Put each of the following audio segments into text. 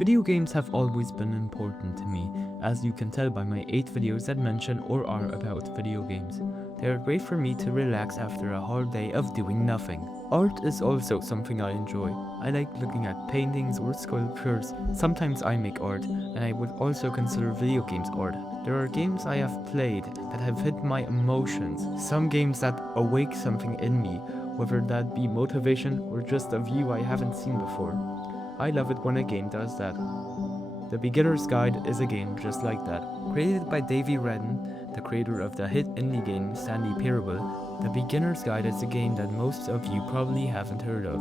Video games have always been important to me, as you can tell by my 8 videos that mention or are about video games. They are great for me to relax after a hard day of doing nothing. Art is also something I enjoy. I like looking at paintings or sculptures. Sometimes I make art, and I would also consider video games art. There are games I have played that have hit my emotions, some games that awake something in me, whether that be motivation or just a view I haven't seen before. I love it when a game does that. The Beginner's Guide is a game just like that. Created by Davey Redden, the creator of the hit indie game Stanley Parable, The Beginner's Guide is a game that most of you probably haven't heard of.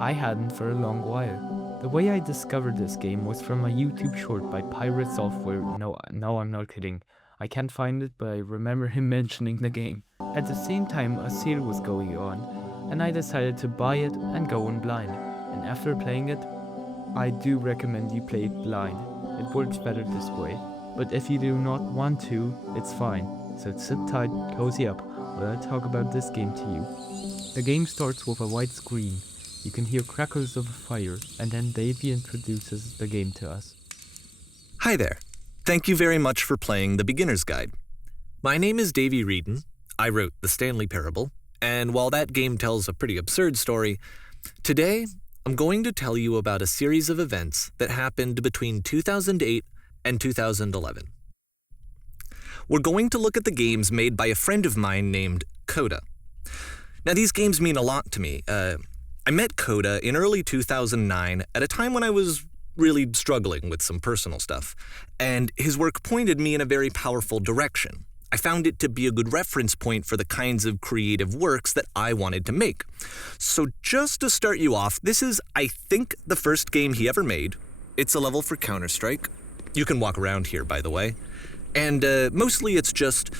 I hadn't for a long while. The way I discovered this game was from a YouTube short by Pirate Software. No, I'm not kidding. I can't find it, but I remember him mentioning the game. At the same time, a sale was going on, and I decided to buy it and go in blind. And after playing it, I do recommend you play it blind. It works better this way. But if you do not want to, it's fine. So sit tight, cozy up, while I talk about this game to you. The game starts with a white screen. You can hear crackles of a fire, and then Davey introduces the game to us. Hi there. Thank you very much for playing The Beginner's Guide. My name is Davey Redden. I wrote The Stanley Parable, and while that game tells a pretty absurd story, today I'm going to tell you about a series of events that happened between 2008 and 2011. We're going to look at the games made by a friend of mine named Coda. Now, these games mean a lot to me. I met Coda in early 2009 at a time when I was really struggling with some personal stuff, and his work pointed me in a very powerful direction. I found it to be a good reference point for the kinds of creative works that I wanted to make. So just to start you off, this is, I think, the first game he ever made. It's a level for Counter-Strike. You can walk around here, by the way. And mostly it's just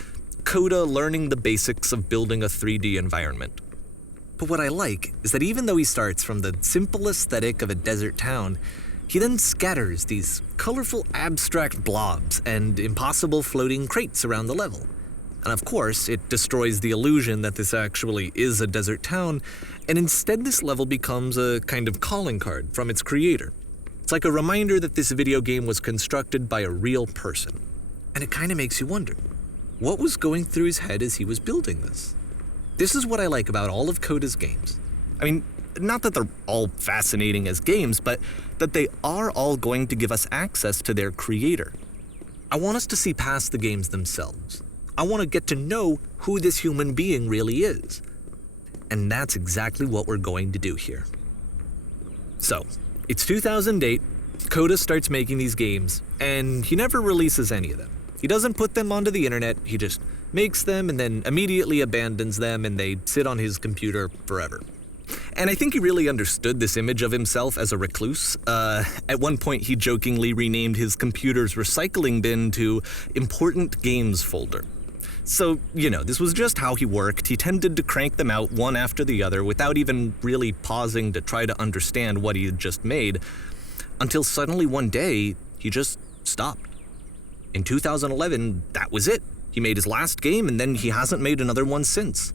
Coda learning the basics of building a 3D environment. But what I like is that even though he starts from the simple aesthetic of a desert town, he then scatters these colorful abstract blobs and impossible floating crates around the level. And of course, it destroys the illusion that this actually is a desert town, and instead this level becomes a kind of calling card from its creator. It's like a reminder that this video game was constructed by a real person. And it kind of makes you wonder, what was going through his head as he was building this? This is what I like about all of Coda's games. I mean, not that they're all fascinating as games, but that they are all going to give us access to their creator. I want us to see past the games themselves. I want to get to know who this human being really is. And that's exactly what we're going to do here. So, it's 2008, Coda starts making these games, and he never releases any of them. He doesn't put them onto the internet, he just makes them and then immediately abandons them, and they sit on his computer forever. And I think he really understood this image of himself as a recluse. At one point, he jokingly renamed his computer's recycling bin to Important Games Folder. So, this was just how he worked. He tended to crank them out one after the other without even really pausing to try to understand what he had just made, until suddenly one day, he just stopped. In 2011, that was it. He made his last game, and then he hasn't made another one since.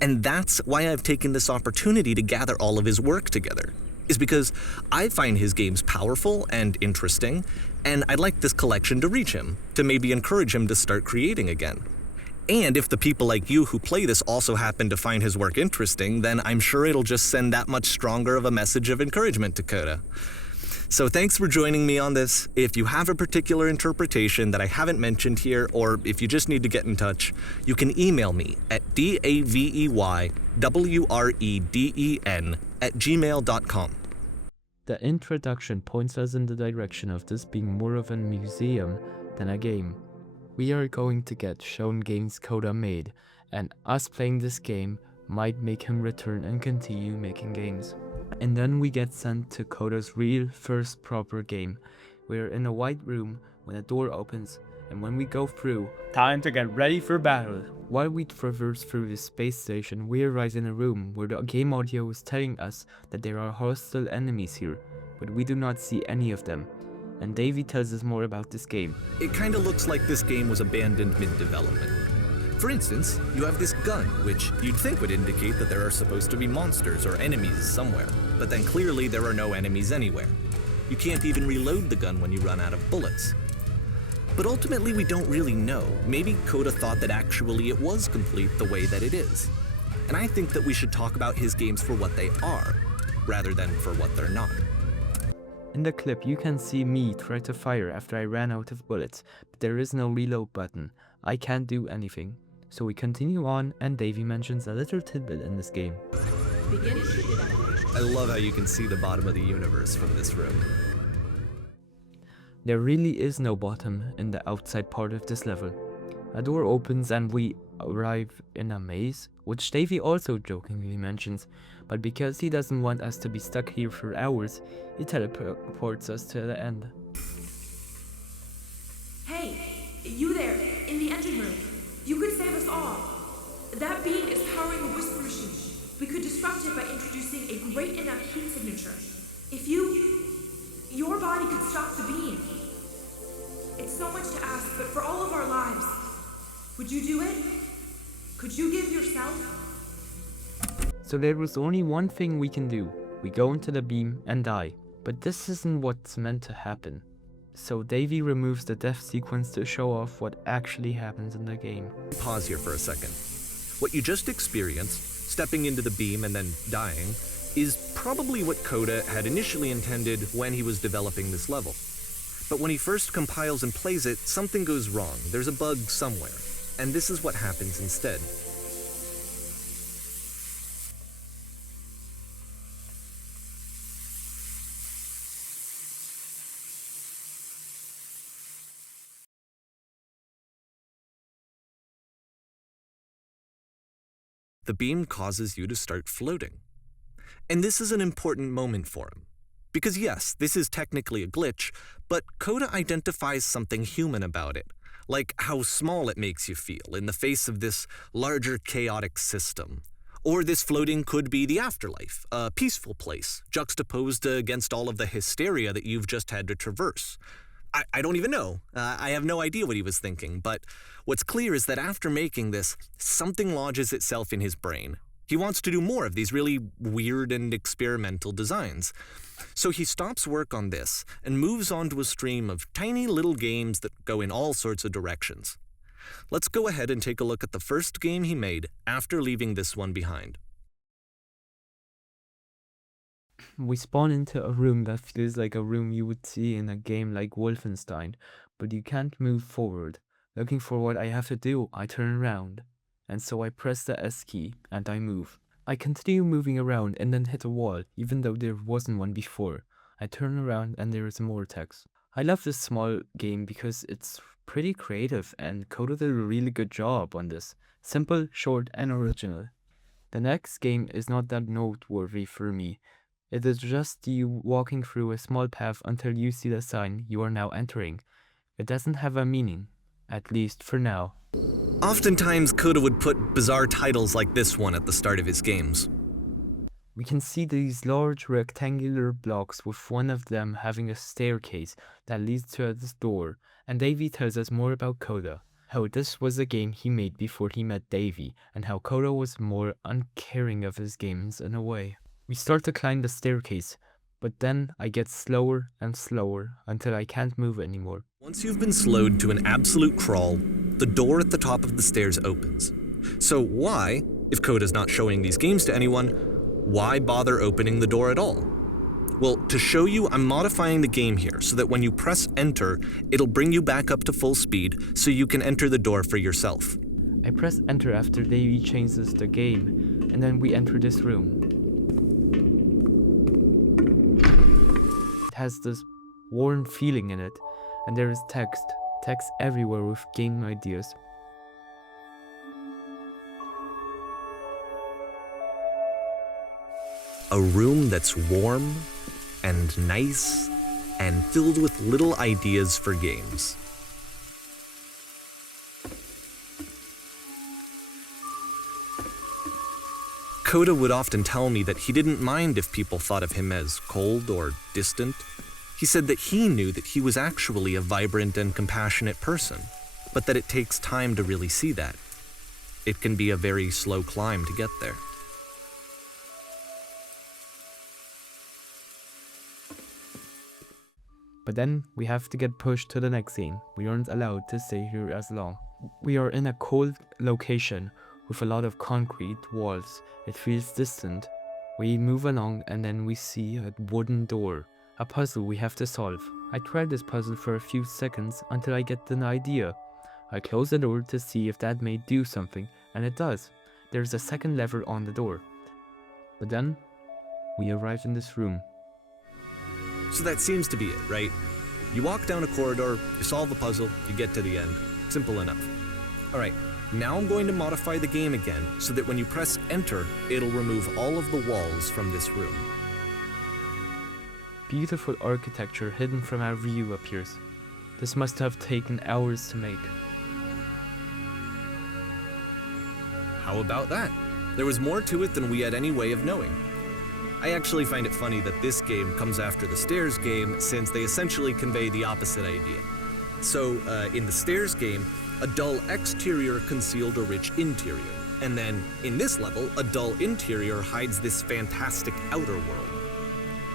And that's why I've taken this opportunity to gather all of his work together, is because I find his games powerful and interesting, and I'd like this collection to reach him, to maybe encourage him to start creating again. And if the people like you who play this also happen to find his work interesting, then I'm sure it'll just send that much stronger of a message of encouragement to Coda. So thanks for joining me on this. If you have a particular interpretation that I haven't mentioned here, or if you just need to get in touch, you can email me at daveyWreden@gmail.com. The introduction points us in the direction of this being more of a museum than a game. We are going to get shown games Coda made, and us playing this game might make him return and continue making games. And then we get sent to Coda's real first proper game. We're in a white room when a door opens, and when we go through, time to get ready for battle. While we traverse through the space station, we arrive in a room where the game audio is telling us that there are hostile enemies here, but we do not see any of them. And Davey tells us more about this game. It kind of looks like this game was abandoned mid-development. For instance, you have this gun, which you'd think would indicate that there are supposed to be monsters or enemies somewhere, but then clearly there are no enemies anywhere. You can't even reload the gun when you run out of bullets. But ultimately, we don't really know. Maybe Coda thought that actually it was complete the way that it is. And I think that we should talk about his games for what they are, rather than for what they're not. In the clip, you can see me try to fire after I ran out of bullets, but there is no reload button. I can't do anything. So we continue on, and Davey mentions a little tidbit in this game. I love how you can see the bottom of the universe from this room. There really is no bottom in the outside part of this level. A door opens and we arrive in a maze, which Davey also jokingly mentions, but because he doesn't want us to be stuck here for hours, he teleports us to the end. Hey, you there, in the engine room. You could save us all. That beam is powering the whisper machine. We could disrupt it by introducing a great enough heat signature. If your body could stop the beam. It's so much to ask, but for all of our lives, would you do it? Could you give yourself? So there was only one thing we can do. We go into the beam and die. But this isn't what's meant to happen. So Davey removes the death sequence to show off what actually happens in the game. Pause here for a second. What you just experienced, stepping into the beam and then dying, is probably what Coda had initially intended when he was developing this level. But when he first compiles and plays it, something goes wrong. There's a bug somewhere. And this is what happens instead. The beam causes you to start floating. And this is an important moment for him. Because yes, this is technically a glitch, but Coda identifies something human about it, like how small it makes you feel in the face of this larger chaotic system. Or this floating could be the afterlife, a peaceful place, juxtaposed against all of the hysteria that you've just had to traverse. I don't even know. I have no idea what he was thinking, but what's clear is that after making this, something lodges itself in his brain. He wants to do more of these really weird and experimental designs. So he stops work on this and moves on to a stream of tiny little games that go in all sorts of directions. Let's go ahead and take a look at the first game he made after leaving this one behind. We spawn into a room that feels like a room you would see in a game like Wolfenstein, but you can't move forward. Looking for what I have to do, I turn around. And so I press the S key and I move. I continue moving around and then hit a wall, even though there wasn't one before. I turn around and there is more text. I love this small game because it's pretty creative and Coda did a really good job on this. Simple, short and original. The next game is not that noteworthy for me. It is just you walking through a small path until you see the sign you are now entering. It doesn't have a meaning, at least for now. Oftentimes, Coda would put bizarre titles like this one at the start of his games. We can see these large rectangular blocks with one of them having a staircase that leads to this door, and Davey tells us more about Coda, how this was a game he made before he met Davey, and how Coda was more uncaring of his games in a way. We start to climb the staircase, but then I get slower and slower until I can't move anymore. Once you've been slowed to an absolute crawl, the door at the top of the stairs opens. So why, if Coda's not showing these games to anyone, why bother opening the door at all? Well, to show you, I'm modifying the game here so that when you press enter, it'll bring you back up to full speed so you can enter the door for yourself. I press enter after Davey changes the game, and then we enter this room. It has this warm feeling in it, and there is text everywhere with game ideas. A room that's warm and nice and filled with little ideas for games. Coda would often tell me that he didn't mind if people thought of him as cold or distant. He said that he knew that he was actually a vibrant and compassionate person, but that it takes time to really see that. It can be a very slow climb to get there. But then we have to get pushed to the next scene. We aren't allowed to stay here as long. We are in a cold location with a lot of concrete walls. It feels distant. We move along and then we see a wooden door. A puzzle we have to solve. I try this puzzle for a few seconds until I get an idea. I close the door to see if that may do something, and it does. There's a second lever on the door. But then, we arrive in this room. So that seems to be it, right? You walk down a corridor, you solve the puzzle, you get to the end. Simple enough. Alright, now I'm going to modify the game again so that when you press enter, it'll remove all of the walls from this room. Beautiful architecture hidden from our view appears. This must have taken hours to make. How about that? There was more to it than we had any way of knowing. I actually find it funny that this game comes after the Stairs game since they essentially convey the opposite idea. So, in the Stairs game, a dull exterior concealed a rich interior. And then, in this level, a dull interior hides this fantastic outer world.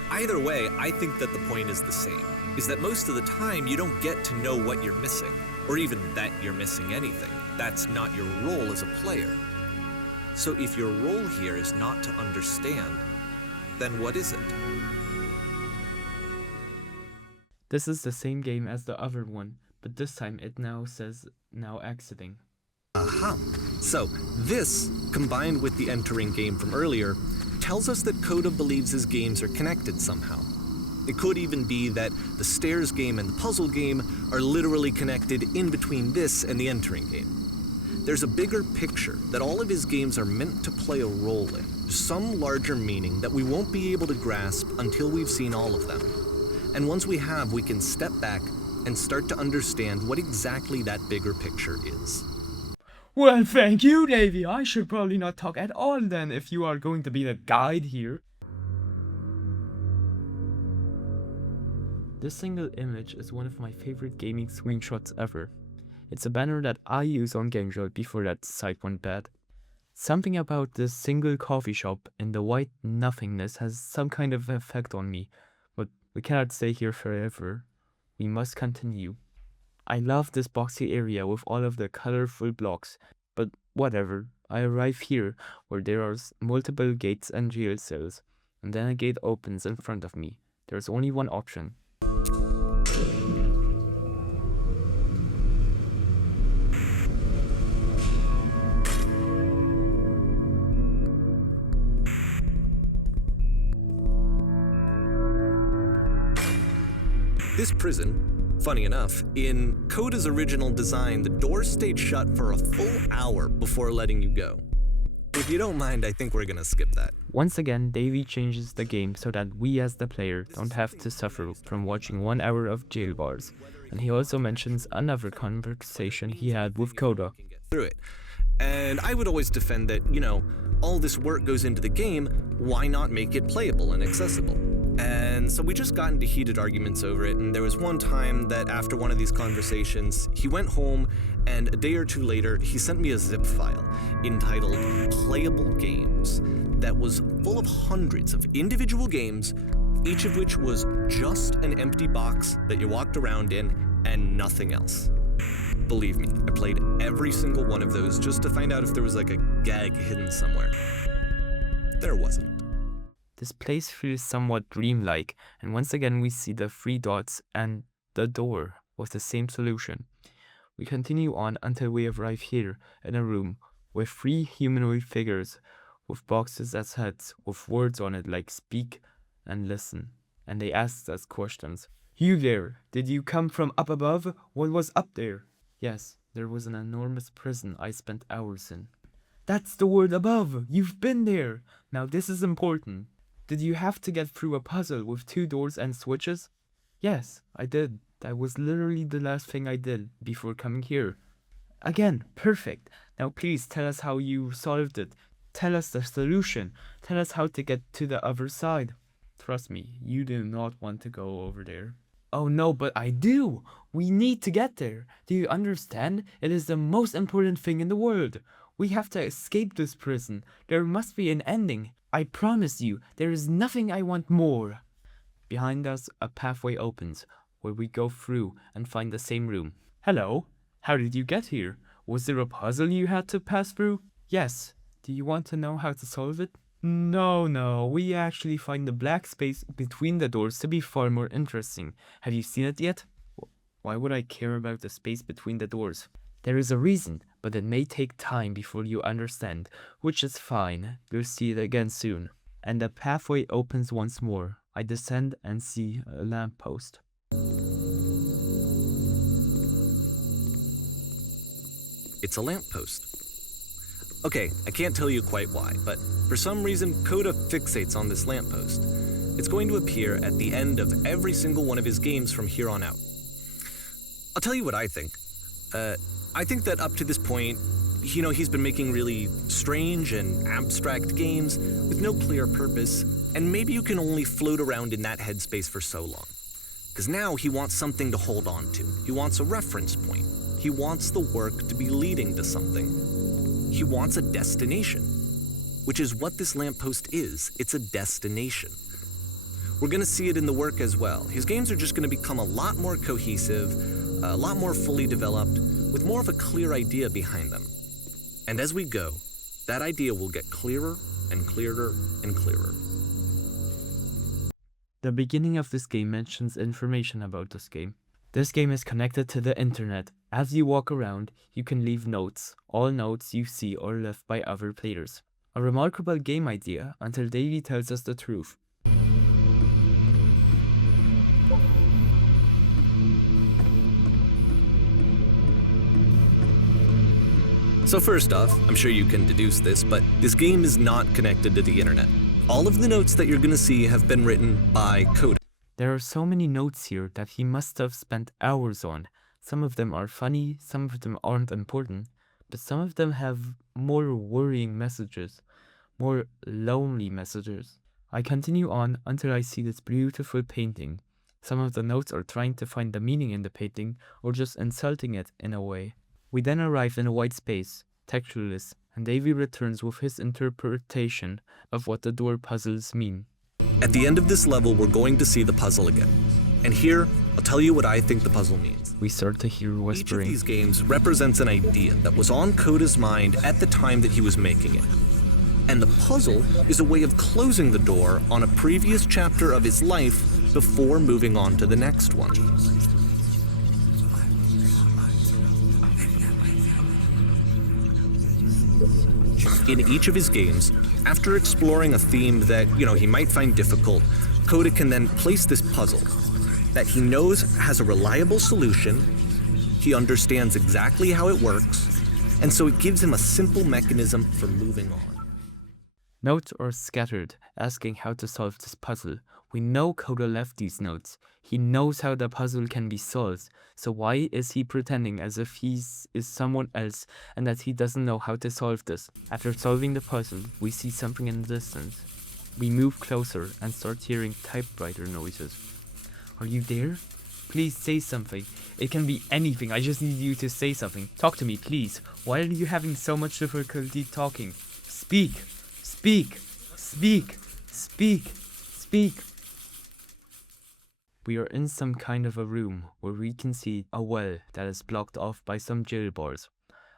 Either way, I think that the point is the same, is that most of the time you don't get to know what you're missing, or even that you're missing anything. That's not your role as a player. So if your role here is not to understand, then what is it? This is the same game as the other one, but this time it now says now exiting. Aha! So, this, combined with the entering game from earlier, tells us that Coda believes his games are connected somehow. It could even be that the Stairs game and the puzzle game are literally connected in between this and the entering game. There's a bigger picture that all of his games are meant to play a role in, some larger meaning that we won't be able to grasp until we've seen all of them. And once we have, we can step back and start to understand what exactly that bigger picture is. Well, thank you, Davey. I should probably not talk at all then if you are going to be the guide here. This single image is one of my favorite gaming screenshots ever. It's a banner that I use on GameJolt before that site went bad. Something about this single coffee shop in the white nothingness has some kind of effect on me, but we cannot stay here forever. We must continue. I love this boxy area with all of the colorful blocks, but whatever. I arrive here where there are multiple gates and jail cells, and then a gate opens in front of me. There's only one option. This prison, funny enough, in Coda's original design, the door stayed shut for a full hour before letting you go. If you don't mind, I think we're gonna skip that. Once again, Davey changes the game so that we as the player don't have to suffer from watching 1 hour of jail bars. And he also mentions another conversation he had with Coda. Through it. And I would always defend that, all this work goes into the game, why not make it playable and accessible? And so we just got into heated arguments over it, and there was one time that after one of these conversations, he went home, and a day or two later, he sent me a zip file entitled Playable Games that was full of hundreds of individual games, each of which was just an empty box that you walked around in and nothing else. Believe me, I played every single one of those just to find out if there was like a gag hidden somewhere. There wasn't. This place feels somewhat dreamlike, and once again we see the 3 dots and the door with the same solution. We continue on until we arrive here in a room with 3 humanoid figures with boxes as heads with words on it like speak and listen, and they ask us questions. You there, did you come from up above? What was up there? Yes, there was an enormous prison I spent hours in. That's the word above, you've been there. Now this is important. Did you have to get through a puzzle with 2 doors and switches? Yes, I did. That was literally the last thing I did before coming here. Again, perfect. Now please tell us how you solved it. Tell us the solution. Tell us how to get to the other side. Trust me, you do not want to go over there. Oh no, but I do. We need to get there. Do you understand? It is the most important thing in the world. We have to escape this prison. There must be an ending. I promise you, there is nothing I want more. Behind us, a pathway opens, where we go through and find the same room. Hello? How did you get here? Was there a puzzle you had to pass through? Yes. Do you want to know how to solve it? No, we actually find the black space between the doors to be far more interesting. Have you seen it yet? Why would I care about the space between the doors? There is a reason, but it may take time before you understand, which is fine. We'll see it again soon. And the pathway opens once more. I descend and see a lamppost. It's a lamppost. Okay, I can't tell you quite why, but for some reason, Coda fixates on this lamppost. It's going to appear at the end of every single one of his games from here on out. I'll tell you what I think. I think that up to this point, he's been making really strange and abstract games with no clear purpose, and maybe you can only float around in that headspace for so long. Because now he wants something to hold on to. He wants a reference point. He wants the work to be leading to something. He wants a destination, which is what this lamppost is. It's a destination. We're going to see it in the work as well. His games are just going to become a lot more cohesive, a lot more fully developed, with more of a clear idea behind them. And as we go, that idea will get clearer and clearer and clearer. The beginning of this game mentions information about this game. This game is connected to the internet. As you walk around, you can leave notes. All notes you see are left by other players. A remarkable game idea until Davey tells us the truth. So first off, I'm sure you can deduce this, but this game is not connected to the internet. All of the notes that you're going to see have been written by Coda. There are so many notes here that he must have spent hours on. Some of them are funny, some of them aren't important, but some of them have more worrying messages, more lonely messages. I continue on until I see this beautiful painting. Some of the notes are trying to find the meaning in the painting or just insulting it in a way. We then arrive in a white space, textureless, and Davey returns with his interpretation of what the door puzzles mean. At the end of this level, we're going to see the puzzle again. And here, I'll tell you what I think the puzzle means. We start to hear whispering. Each of these games represents an idea that was on Coda's mind at the time that he was making it. And the puzzle is a way of closing the door on a previous chapter of his life before moving on to the next one. In each of his games, after exploring a theme that, he might find difficult, Coda can then place this puzzle that he knows has a reliable solution, he understands exactly how it works, and so it gives him a simple mechanism for moving on. Notes are scattered, asking how to solve this puzzle. We know Coda left these notes. He knows how the puzzle can be solved, so why is he pretending as if he is someone else and that he doesn't know how to solve this? After solving the puzzle, we see something in the distance. We move closer and start hearing typewriter noises. Are you there? Please say something. It can be anything. I just need you to say something. Talk to me, please. Why are you having so much difficulty talking? Speak! Speak! Speak! Speak! Speak! We are in some kind of a room where we can see a well that is blocked off by some jail bars.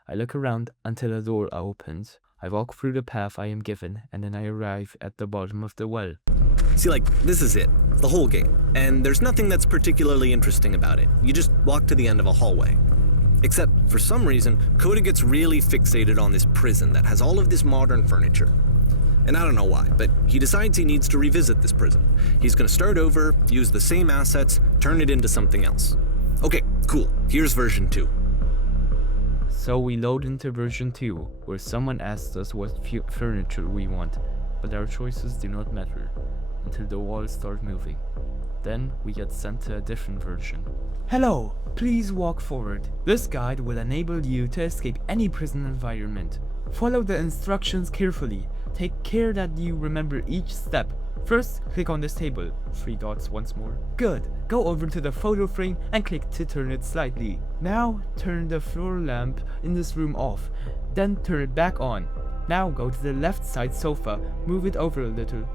I look around until a door opens. I walk through the path I am given and then I arrive at the bottom of the well. See, this is it, the whole game, and there's nothing that's particularly interesting about it. You just walk to the end of a hallway. Except, for some reason, Coda gets really fixated on this prison that has all of this modern furniture. And I don't know why, but he decides he needs to revisit this prison. He's gonna start over, use the same assets, turn it into something else. Okay, cool, here's version 2. So we load into version 2, where someone asks us what furniture we want, but our choices do not matter, until the walls start moving. Then we get sent to a different version. Hello, please walk forward. This guide will enable you to escape any prison environment. Follow the instructions carefully. Take care that you remember each step. First, click on this table. 3 dots once more. Good. Go over to the photo frame and click to turn it slightly. Now, turn the floor lamp in this room off. Then turn it back on. Now go to the left side sofa. Move it over a little.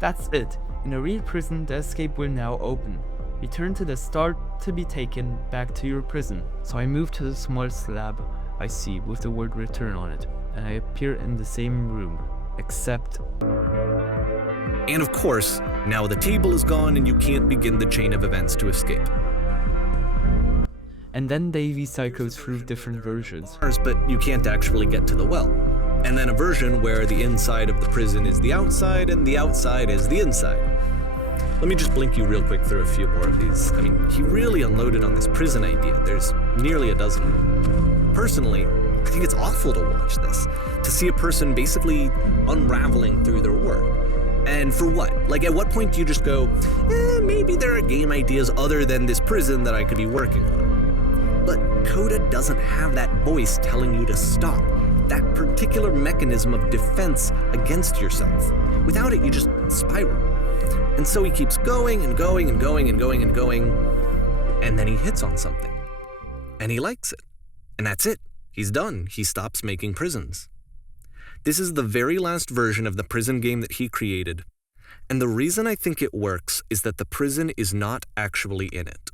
That's it. In a real prison, the escape will now open. Return to the start to be taken back to your prison. So I move to the small slab I see with the word return on it, and I appear in the same room, except... And of course, now the table is gone and you can't begin the chain of events to escape. And then Davy cycles through different versions. But you can't actually get to the well. And then a version where the inside of the prison is the outside and the outside is the inside. Let me just blink you real quick through a few more of these. I mean, he really unloaded on this prison idea. There's nearly a dozen. Personally, I think it's awful to watch this, to see a person basically unraveling through their work. And for what? Like, at what point do you just go, maybe there are game ideas other than this prison that I could be working on? But Coda doesn't have that voice telling you to stop, that particular mechanism of defense against yourself. Without it, you just spiral. And so he keeps going and going and going and going and going, and then he hits on something. And he likes it. And that's it. He's done. He stops making prisons. This is the very last version of the prison game that he created. And the reason I think it works is that the prison is not actually in it.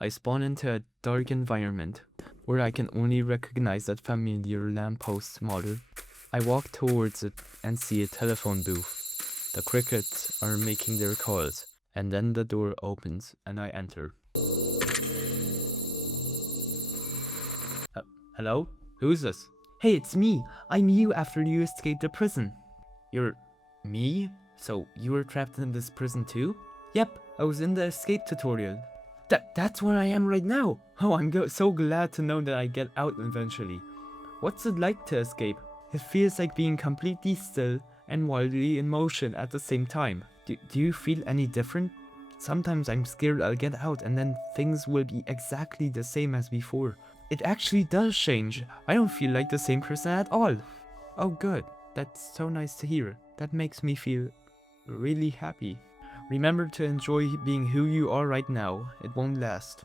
I spawn into a dark environment where I can only recognize that familiar lamppost model. I walk towards it and see a telephone booth. The crickets are making their calls, and then the door opens and I enter. Hello? Who's this? Hey, it's me. I knew you after you escaped the prison. You're... me? So you were trapped in this prison too? Yep, I was in the escape tutorial. That's where I am right now. Oh, I'm so glad to know that I get out eventually. What's it like to escape? It feels like being completely still and wildly in motion at the same time. Do you feel any different? Sometimes I'm scared I'll get out and then things will be exactly the same as before. It actually does change. I don't feel like the same person at all. Oh good, that's so nice to hear. That makes me feel really happy. Remember to enjoy being who you are right now. It won't last.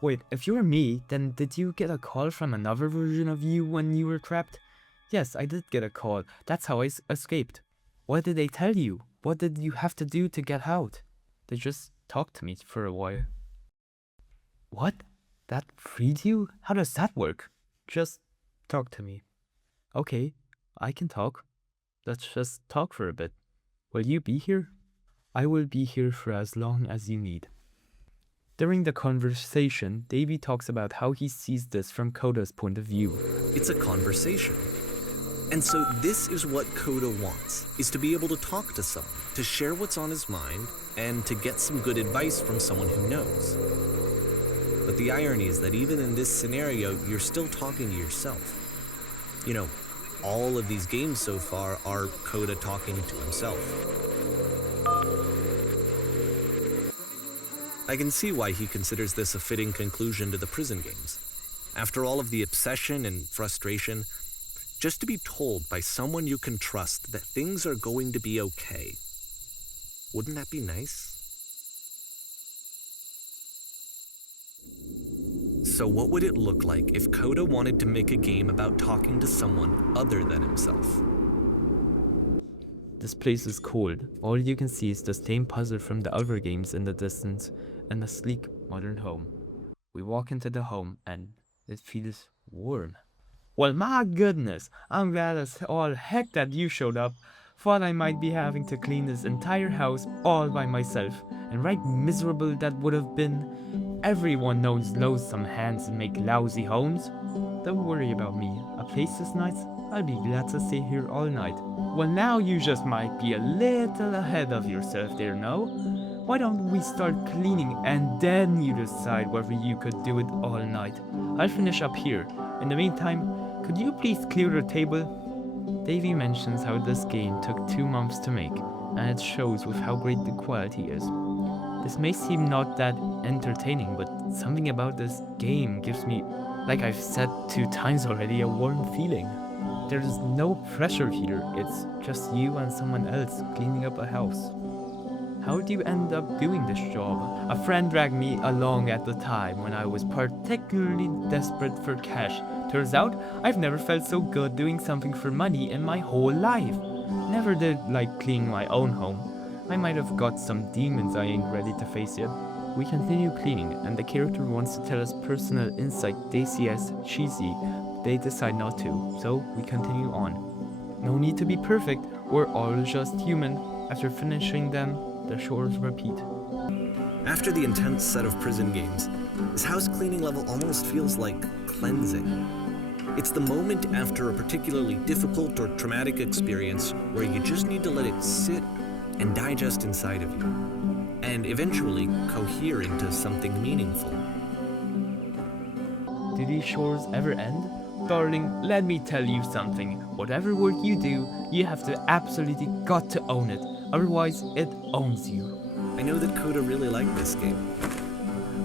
Wait, if you're me, then did you get a call from another version of you when you were trapped? Yes, I did get a call. That's how I escaped. What did they tell you? What did you have to do to get out? They just talked to me for a while. What? That freed you? How does that work? Just talk to me. Okay, I can talk. Let's just talk for a bit. Will you be here? I will be here for as long as you need. During the conversation, Davy talks about how he sees this from Coda's point of view. It's a conversation. And so this is what Coda wants, is to be able to talk to someone, to share what's on his mind, and to get some good advice from someone who knows. But the irony is that even in this scenario, you're still talking to yourself. You know, all of these games so far are Coda talking to himself. I can see why he considers this a fitting conclusion to the prison games. After all of the obsession and frustration, just to be told by someone you can trust that things are going to be okay. Wouldn't that be nice? So what would it look like if Coda wanted to make a game about talking to someone other than himself? This place is cold. All you can see is the same puzzle from the other games in the distance and a sleek modern home. We walk into the home and it feels warm. Well, my goodness, I'm glad as all heck that you showed up. Thought I might be having to clean this entire house all by myself, and right miserable that would have been. Everyone knows loathsome hands make lousy homes. Don't worry about me. A place is nice. I'll be glad to stay here all night. Well, now you just might be a little ahead of yourself there, no? Why don't we start cleaning and then you decide whether you could do it all night? I'll finish up here. In the meantime, could you please clear the table? Davy mentions how this game took 2 months to make, and it shows with how great the quality is. This may seem not that entertaining, but something about this game gives me, like I've said 2 times already, a warm feeling. There's no pressure here, it's just you and someone else cleaning up a house. How do you end up doing this job? A friend dragged me along at the time when I was particularly desperate for cash. Turns out, I've never felt so good doing something for money in my whole life. Never did like cleaning my own home. I might have got some demons I ain't ready to face yet. We continue cleaning, and the character wants to tell us personal insight they see as cheesy. They decide not to, so we continue on. No need to be perfect, we're all just human. After finishing them, the chores repeat. After the intense set of prison games, this house cleaning level almost feels like cleansing. It's the moment after a particularly difficult or traumatic experience where you just need to let it sit and digest inside of you, and eventually cohere into something meaningful. Do these chores ever end? Darling, let me tell you something. Whatever work you do, you have to absolutely got to own it. Otherwise, it owns you. I know that Coda really liked this game.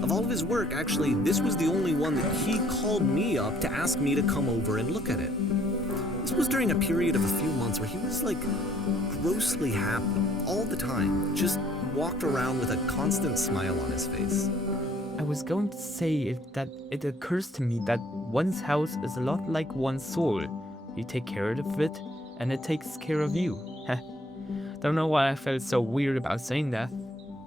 Of all of his work, actually, this was the only one that he called me up to ask me to come over and look at it. This was during a period of a few months where he was like grossly happy all the time, just walked around with a constant smile on his face. I was going to say that it occurs to me that one's house is a lot like one's soul. You take care of it, and it takes care of you. Don't know why I felt so weird about saying that,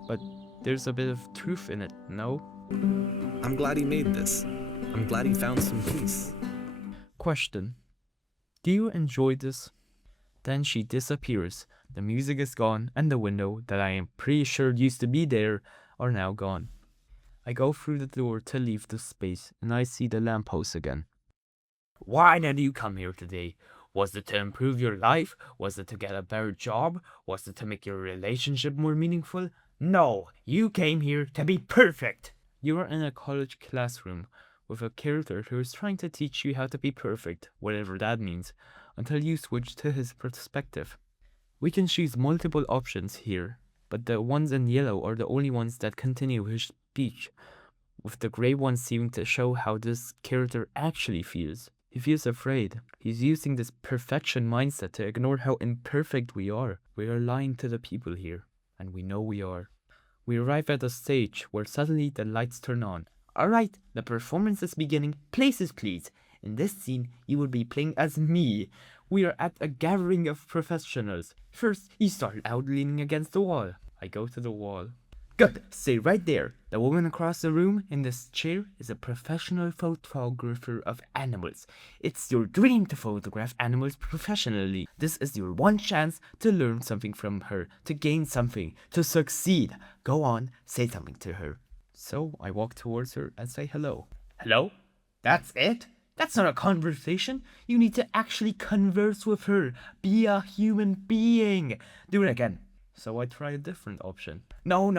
but there's a bit of truth in it, no? I'm glad he made this. I'm glad he found some peace. Question. Do you enjoy this? Then she disappears. The music is gone, and the window that I am pretty sure used to be there are now gone. I go through the door to leave the space, and I see the lamppost again. Why did you come here today? Was it to improve your life? Was it to get a better job? Was it to make your relationship more meaningful? No, you came here to be perfect. You are in a college classroom with a character who is trying to teach you how to be perfect, whatever that means, until you switch to his perspective. We can choose multiple options here, but the ones in yellow are the only ones that continue his speech, with the grey ones seeming to show how this character actually feels. He feels afraid. He's using this perfection mindset to ignore how imperfect we are. We are lying to the people here, and we know we are. We arrive at a stage where suddenly the lights turn on. Alright, the performance is beginning. Places please. In this scene, you will be playing as me. We are at a gathering of professionals. First, you start out leaning against the wall. I go to the wall. Good, stay right there. The woman across the room in this chair is a professional photographer of animals. It's your dream to photograph animals professionally. This is your one chance to learn something from her, to gain something, to succeed. Go on, say something to her. So I walk towards her and say hello. Hello? That's it? That's not a conversation. You need to actually converse with her. Be a human being. Do it again. So I try a different option. No,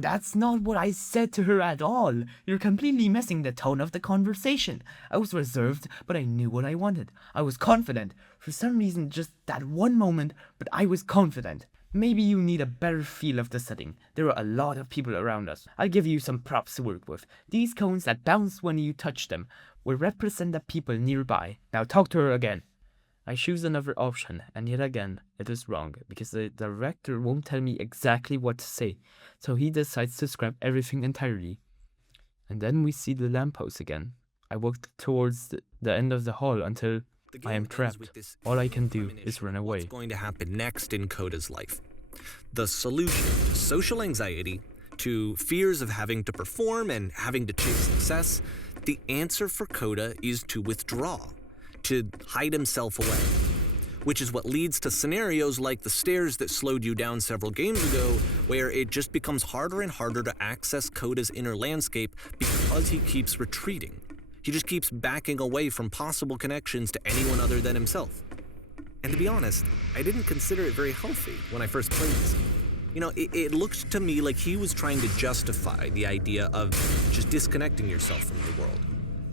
that's not what I said to her at all. You're completely missing the tone of the conversation. I was reserved, but I knew what I wanted. I was confident. For some reason, just that one moment, but I was confident. Maybe you need a better feel of the setting. There are a lot of people around us. I'll give you some props to work with. These cones that bounce when you touch them will represent the people nearby. Now talk to her again. I choose another option, and yet again, it is wrong, because the director won't tell me exactly what to say, so he decides to scrap everything entirely. And then we see the lamppost again. I walk towards the end of the hall until I am trapped. All I can do is run away. What's going to happen next in Coda's life? The solution to social anxiety, to fears of having to perform and having to chase success, the answer for Coda is to withdraw, to hide himself away, which is what leads to scenarios like the stairs that slowed you down several games ago, where it just becomes harder and harder to access Coda's inner landscape because he keeps retreating. He just keeps backing away from possible connections to anyone other than himself. And to be honest, I didn't consider it very healthy when I first played this game. You know, it looked to me like he was trying to justify the idea of just disconnecting yourself from the world.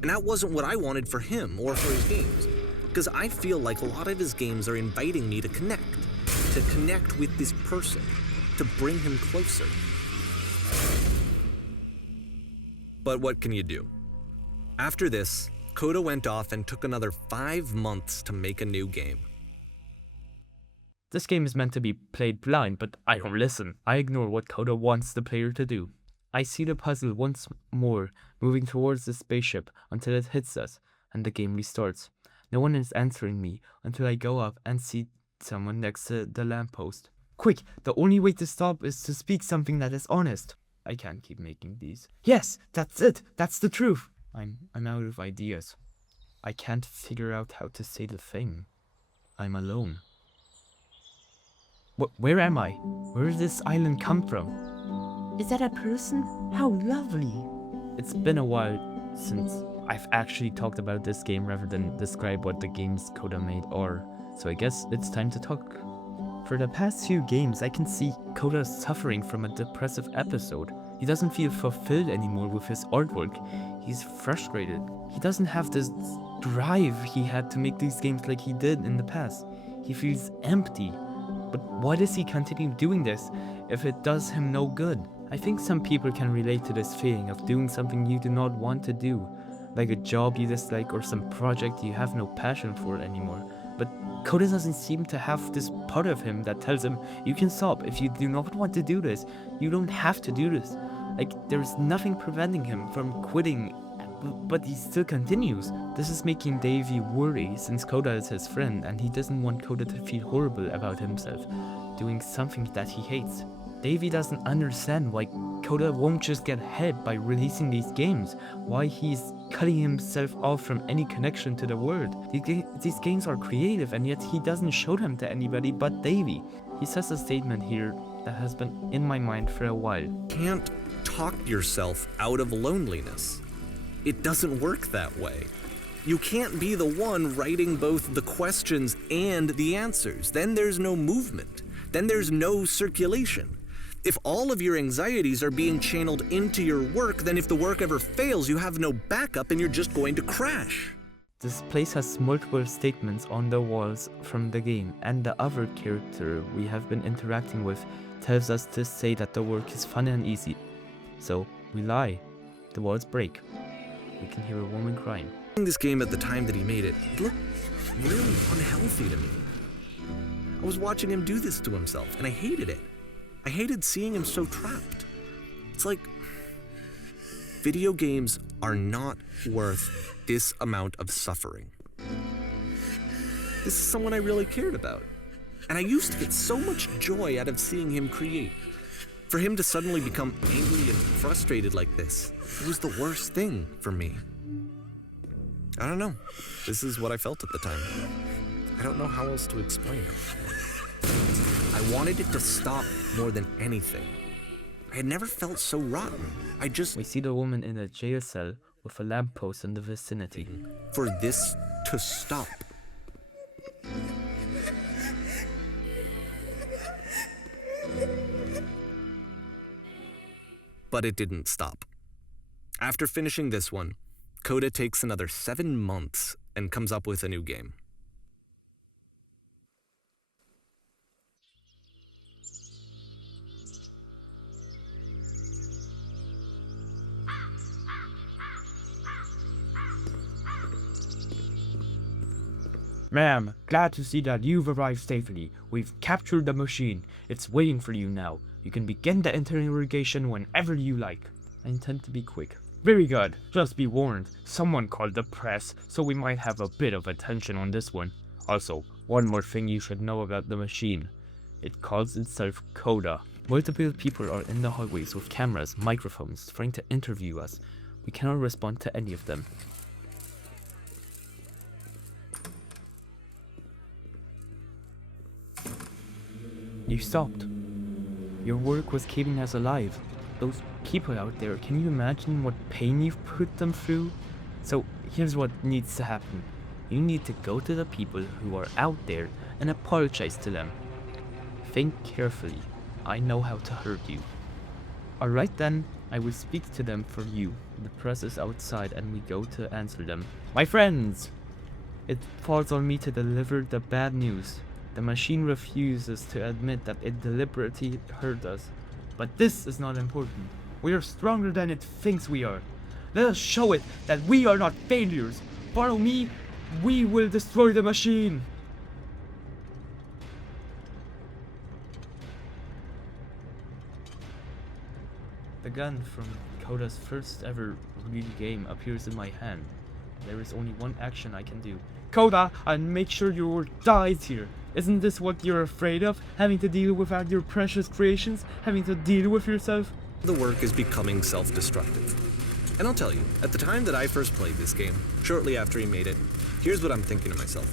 And that wasn't what I wanted for him or for his games. Because I feel like a lot of his games are inviting me to connect with this person, to bring him closer. But what can you do? After this, Coda went off and took another 5 months to make a new game. This game is meant to be played blind, but I don't listen. I ignore what Coda wants the player to do. I see the puzzle once more, moving towards the spaceship until it hits us, and the game restarts. No one is answering me until I go up and see someone next to the lamppost. Quick, the only way to stop is to speak something that is honest. I can't keep making these. Yes, that's it. That's the truth. I'm out of ideas. I can't figure out how to say the thing. I'm alone. Where am I? Where did this island come from? Is that a person? How lovely. It's been a while since I've actually talked about this game rather than describe what the games Coda made are. So I guess it's time to talk. For the past few games, I can see Coda suffering from a depressive episode. He doesn't feel fulfilled anymore with his artwork. He's frustrated. He doesn't have this drive he had to make these games like he did in the past. He feels empty. But why does he continue doing this if it does him no good? I think some people can relate to this feeling of doing something you do not want to do, like a job you dislike or some project you have no passion for anymore. But Coda doesn't seem to have this part of him that tells him, you can stop if you do not want to do this. You don't have to do this. Like, there's nothing preventing him from quitting, but he still continues. This is making Davey worry since Coda is his friend and he doesn't want Coda to feel horrible about himself doing something that he hates. Davey doesn't understand why Coda won't just get ahead by releasing these games, why he's cutting himself off from any connection to the world. These games are creative and yet he doesn't show them to anybody but Davey. He says a statement here that has been in my mind for a while. Can't talk yourself out of loneliness. It doesn't work that way. You can't be the one writing both the questions and the answers. Then there's no movement. Then there's no circulation. If all of your anxieties are being channeled into your work, then if the work ever fails, you have no backup and you're just going to crash. This place has multiple statements on the walls from the game, and the other character we have been interacting with tells us to say that the work is fun and easy. So we lie. The walls break. We can hear a woman crying. This game at the time that he made it looked really unhealthy to me. I was watching him do this to himself, and I hated it. I hated seeing him so trapped. It's like, video games are not worth this amount of suffering. This is someone I really cared about. And I used to get so much joy out of seeing him create. For him to suddenly become angry and frustrated like this, it was the worst thing for me. I don't know. This is what I felt at the time. I don't know how else to explain it. I wanted it to stop more than anything. I had never felt so rotten. We see the woman in a jail cell with a lamppost in the vicinity. For this to stop. But it didn't stop. After finishing this one, Coda takes another 7 months and comes up with a new game. Ma'am, glad to see that you've arrived safely. We've captured the machine. It's waiting for you now. You can begin the interrogation whenever you like. I intend to be quick. Very good. Just be warned. Someone called the press, so we might have a bit of attention on this one. Also, one more thing you should know about the machine. It calls itself Coda. Multiple people are in the hallways with cameras, microphones, trying to interview us. We cannot respond to any of them. You stopped. Your work was keeping us alive. Those people out there, can you imagine what pain you've put them through? So here's what needs to happen. You need to go to the people who are out there and apologize to them. Think carefully. I know how to hurt you. Alright then, I will speak to them for you. The press is outside and we go to answer them. My friends! It falls on me to deliver the bad news. The machine refuses to admit that it deliberately hurt us. But this is not important. We are stronger than it thinks we are. Let us show it that we are not failures. Follow me, we will destroy the machine. The gun from Coda's first ever real game appears in my hand. There is only one action I can do. Coda, I'll make sure your work dies here. Isn't this what you're afraid of? Having to deal without your precious creations? Having to deal with yourself? the work is becoming self-destructive. And I'll tell you, at the time that I first played this game, shortly after he made it, here's what I'm thinking to myself.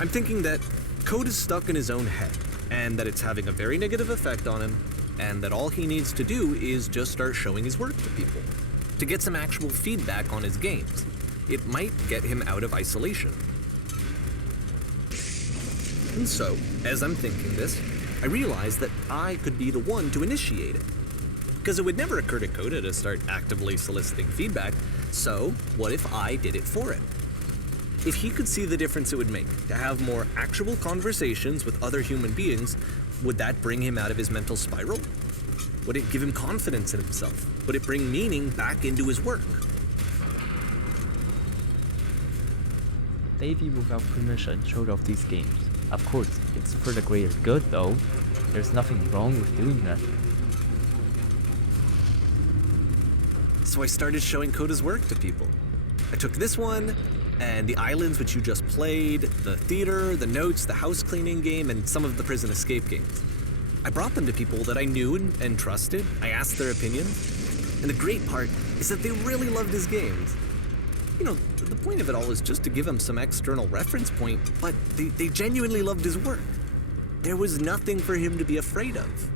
I'm thinking that Code is stuck in his own head, and that it's having a very negative effect on him, and that all he needs to do is just start showing his work to people, to get some actual feedback on his games. It might get him out of isolation. And so, as I'm thinking this, I realize that I could be the one to initiate it. Because it would never occur to Coda to start actively soliciting feedback, so what if I did it for him? If he could see the difference it would make to have more actual conversations with other human beings, would that bring him out of his mental spiral? Would it give him confidence in himself? Would it bring meaning back into his work? Davey, without permission, showed off these games. Of course, it's for the greater good though. There's nothing wrong with doing that. So I started showing Coda's work to people. I took this one, and the islands which you just played, the theater, the notes, the house cleaning game, and some of the prison escape games. I brought them to people that I knew and trusted. I asked their opinion. And the great part is that they really loved his games. You know, the point of it all is just to give him some external reference point, but they genuinely loved his work. There was nothing for him to be afraid of.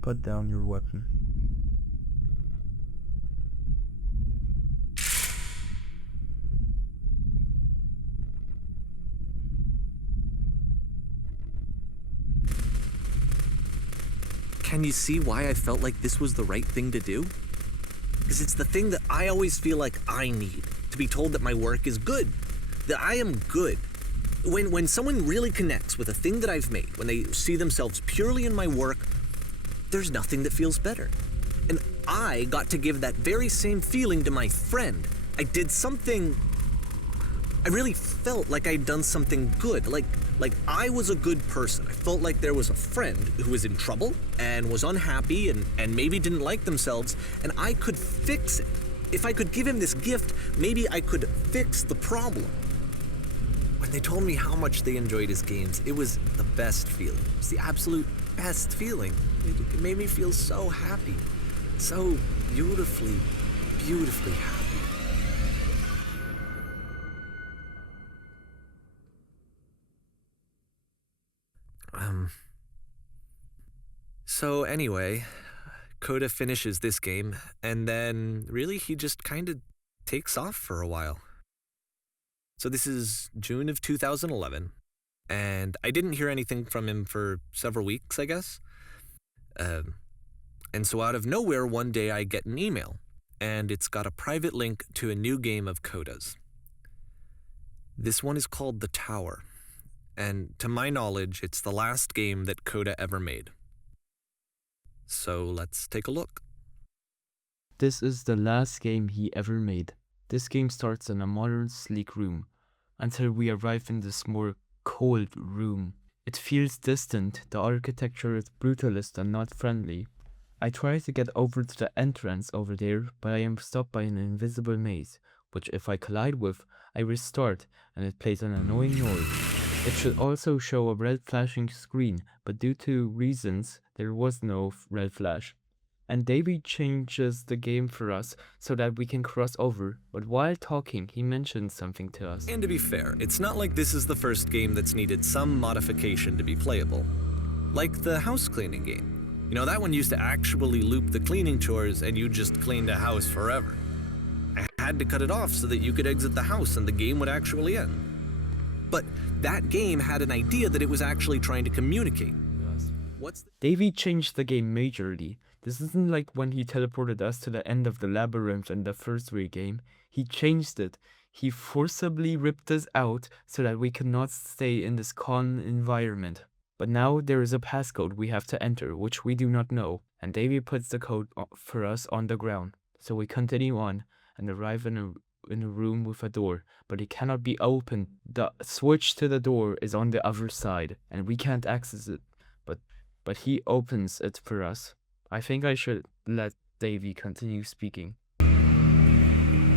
Put down your weapon. Can you see why I felt like this was the right thing to do? Because it's the thing that I always feel like I need, to be told that my work is good, that I am good. When someone really connects with a thing that I've made, when they see themselves purely in my work, there's nothing that feels better. And I got to give that very same feeling to my friend. I did something. I really felt like I'd done something good, like I was a good person. I felt like there was a friend who was in trouble and was unhappy and maybe didn't like themselves, and I could fix it. If I could give him this gift, maybe I could fix the problem. When they told me how much they enjoyed his games, it was the best feeling. It was the absolute best feeling. It made me feel so happy. So beautifully, beautifully happy. So anyway, Coda finishes this game, and then really he just kind of takes off for a while. So this is June of 2011, and I didn't hear anything from him for several weeks, I guess. And so out of nowhere, one day I get an email, and it's got a private link to a new game of Coda's. This one is called The Tower, and to my knowledge, it's the last game that Coda ever made. So let's take a look. This is the last game he ever made. This game starts in a modern, sleek room, until we arrive in this more cold room. It feels distant, the architecture is brutalist and not friendly. I try to get over to the entrance over there, but I am stopped by an invisible maze, which if I collide with, I restart, and it plays an annoying noise. It should also show a red flashing screen, but due to reasons, there was no red flash. And Davey changes the game for us so that we can cross over, but while talking, he mentions something to us. And to be fair, it's not like this is the first game that's needed some modification to be playable. Like the house cleaning game. You know, that one used to actually loop the cleaning chores and you just cleaned a house forever. I had to cut it off so that you could exit the house and the game would actually end. But that game had an idea that it was actually trying to communicate. Davey changed the game majorly. This isn't like when he teleported us to the end of the labyrinth in the first game. He changed it. He forcibly ripped us out so that we could not stay in this calm environment. But now there is a passcode we have to enter, which we do not know, and Davey puts the code for us on the ground. So we continue on and arrive in a room with a door, but it cannot be opened. The switch to the door is on the other side, and we can't access it. But he opens it for us. I think I should let Davey continue speaking.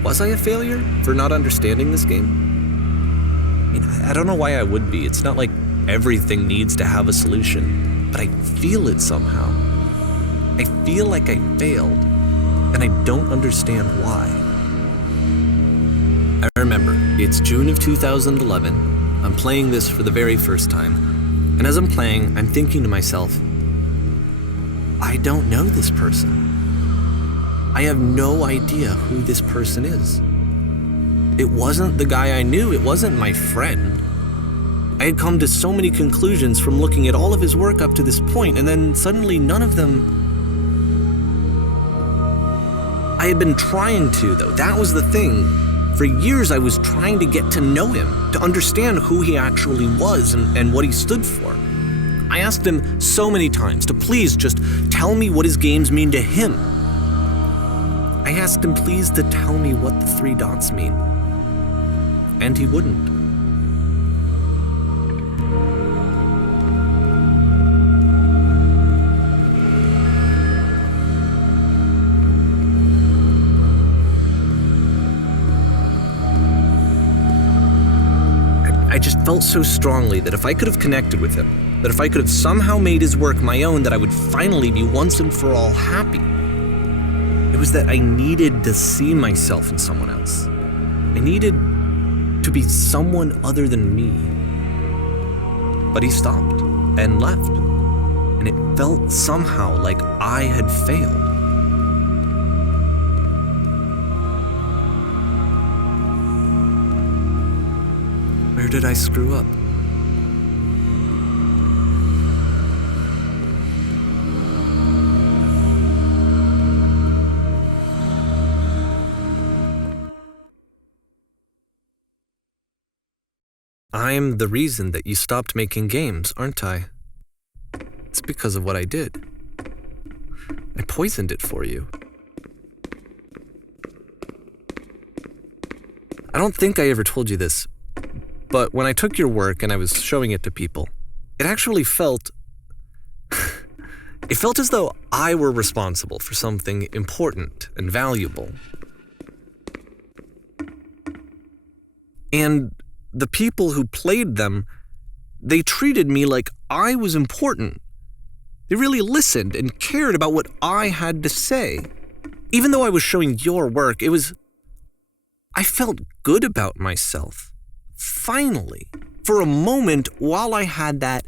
Was I a failure for not understanding this game? I mean, I don't know why I would be. It's not like everything needs to have a solution, but I feel it somehow. I feel like I failed, and I don't understand why. I remember, it's June of 2011. I'm playing this for the very first time, and as I'm playing, I'm thinking to myself, I don't know this person. I have no idea who this person is. It wasn't the guy I knew, it wasn't my friend. I had come to so many conclusions from looking at all of his work up to this point, and then suddenly none of them... I had been trying to, though. That was the thing. For years I was trying to get to know him, to understand who he actually was and what he stood for. I asked him so many times to please just tell me what his games mean to him. I asked him please to tell me what the 3 dots mean. And he wouldn't. I just felt so strongly that if I could have connected with him, that if I could have somehow made his work my own, that I would finally be once and for all happy. It was that I needed to see myself in someone else. I needed to be someone other than me. But he stopped and left, and it felt somehow like I had failed. Where did I screw up? I'm the reason that you stopped making games, aren't I? It's because of what I did. I poisoned it for you. I don't think I ever told you this, but when I took your work and I was showing it to people, it actually felt... it felt as though I were responsible for something important and valuable. And the people who played them, they treated me like I was important. They really listened and cared about what I had to say. Even though I was showing your work, I felt good about myself. Finally, for a moment, while I had that,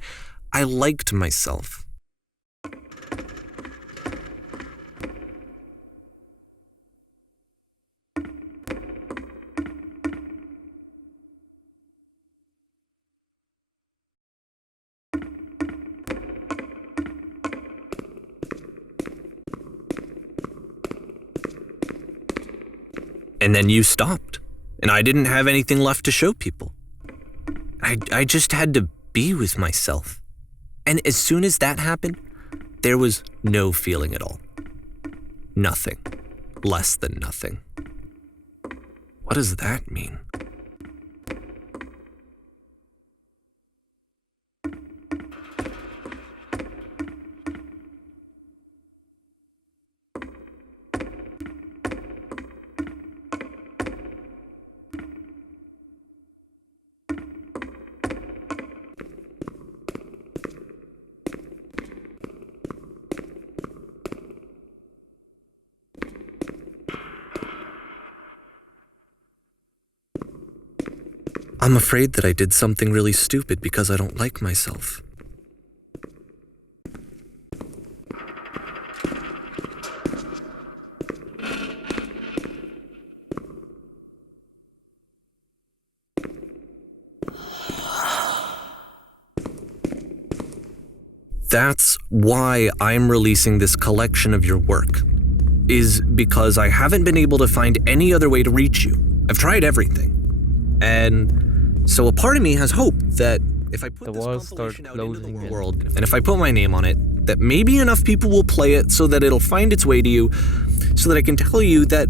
I liked myself. And then you stopped, and I didn't have anything left to show people. I just had to be with myself. And as soon as that happened, there was no feeling at all. Nothing. Less than nothing. What does that mean? I'm afraid that I did something really stupid because I don't like myself. That's why I'm releasing this collection of your work, is because I haven't been able to find any other way to reach you. I've tried everything. And so a part of me has hope that if I put this compilation out into the world, and if I put my name on it, that maybe enough people will play it so that it'll find its way to you, so that I can tell you that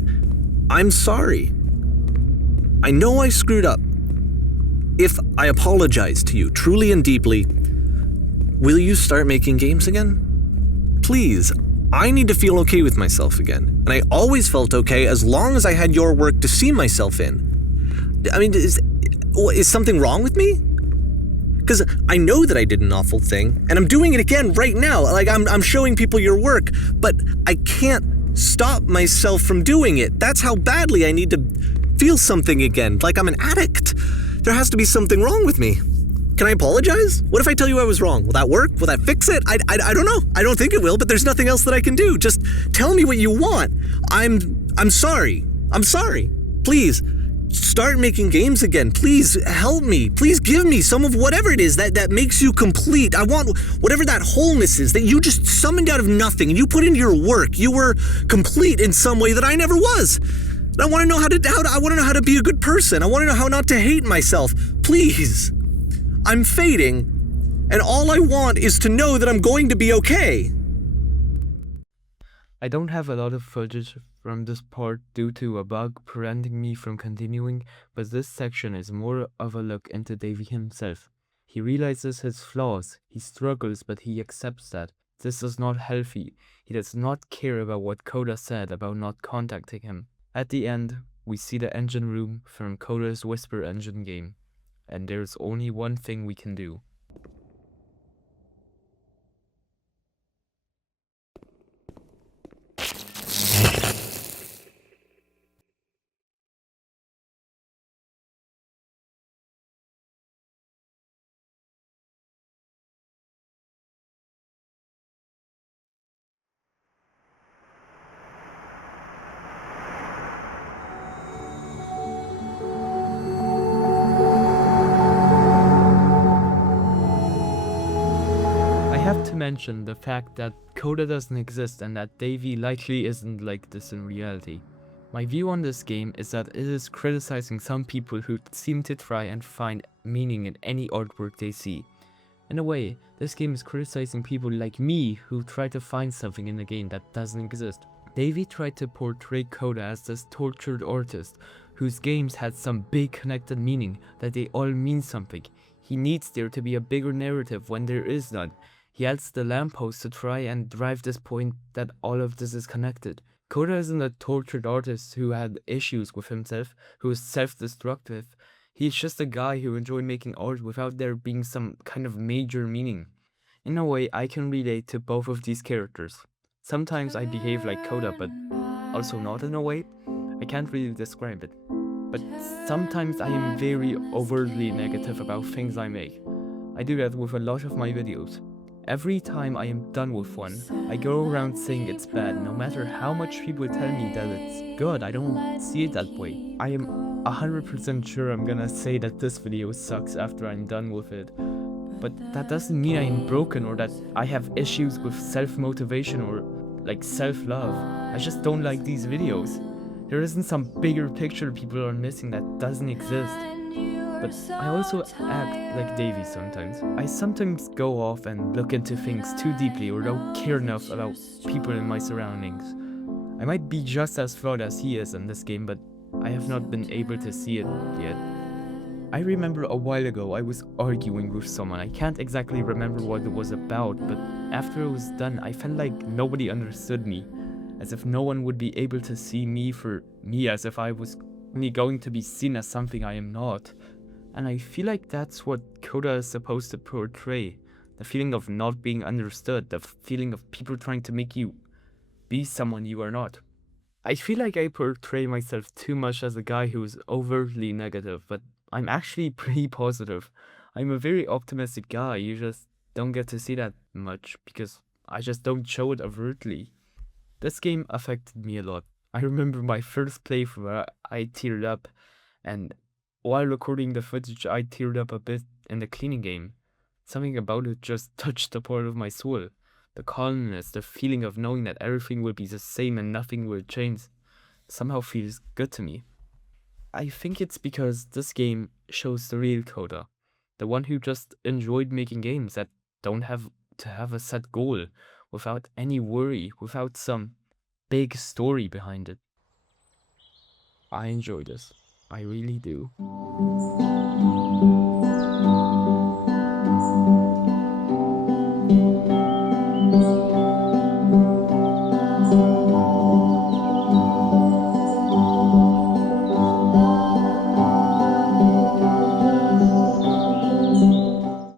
I'm sorry. I know I screwed up. If I apologize to you truly and deeply, will you start making games again? Please, I need to feel okay with myself again, and I always felt okay as long as I had your work to see myself in. I mean, is something wrong with me? Because I know that I did an awful thing, and I'm doing it again right now. Like, I'm showing people your work, but I can't stop myself from doing it. That's how badly I need to feel something again, like I'm an addict. There has to be something wrong with me. Can I apologize? What if I tell you I was wrong? Will that work? Will that fix it? I don't know. I don't think it will, but there's nothing else that I can do. Just tell me what you want. I'm sorry. I'm sorry. Please, start making games again. Please help me. Please give me some of whatever it is that makes you complete. I want whatever that wholeness is that you just summoned out of nothing and you put into your work. You were complete in some way that I never was. And I want to know how to be a good person. I want to know how not to hate myself. Please. I'm fading, and all I want is to know that I'm going to be okay. I don't have a lot of footage from this part due to a bug preventing me from continuing, but this section is more of a look into Davey himself. He realizes his flaws, he struggles, but he accepts that. This is not healthy. He does not care about what Coda said about not contacting him. At the end, we see the engine room from Coda's Whisper Engine game. And there's only one thing we can do. I have to mention the fact that Coda doesn't exist and that Davey likely isn't like this in reality. My view on this game is that it is criticizing some people who seem to try and find meaning in any artwork they see. In a way, this game is criticizing people like me who try to find something in a game that doesn't exist. Davey tried to portray Coda as this tortured artist whose games had some big connected meaning, that they all mean something. He needs there to be a bigger narrative when there is none. He adds the lamppost to try and drive this point that all of this is connected. Coda isn't a tortured artist who had issues with himself, who is self-destructive. He's just a guy who enjoyed making art without there being some kind of major meaning. In a way, I can relate to both of these characters. Sometimes I behave like Coda, but also not in a way. I can't really describe it. But sometimes I am very overtly negative about things I make. I do that with a lot of my videos. Every time I am done with one, I go around saying it's bad, no matter how much people tell me that it's good. I don't see it that way. I am 100% sure I'm gonna say that this video sucks after I'm done with it. But that doesn't mean I am broken or that I have issues with self-motivation or like self-love. I just don't like these videos. There isn't some bigger picture people are missing that doesn't exist. But I also act like Davey sometimes. I sometimes go off and look into things too deeply or don't care enough about people in my surroundings. I might be just as flawed as he is in this game, but I have not been able to see it yet. I remember a while ago I was arguing with someone. I can't exactly remember what it was about, but after it was done I felt like nobody understood me. As if no one would be able to see me for me, as if I was only going to be seen as something I am not. And I feel like that's what Coda is supposed to portray. The feeling of not being understood, the feeling of people trying to make you be someone you are not. I feel like I portray myself too much as a guy who is overtly negative, but I'm actually pretty positive. I'm a very optimistic guy, you just don't get to see that much because I just don't show it overtly. This game affected me a lot. I remember my first playthrough, I teared up, and while recording the footage, I teared up a bit in the cleaning game. Something about it just touched a part of my soul. The calmness, the feeling of knowing that everything will be the same and nothing will change, somehow feels good to me. I think it's because this game shows the real Coda, the one who just enjoyed making games that don't have to have a set goal, without any worry, without some big story behind it. I enjoy this. I really do.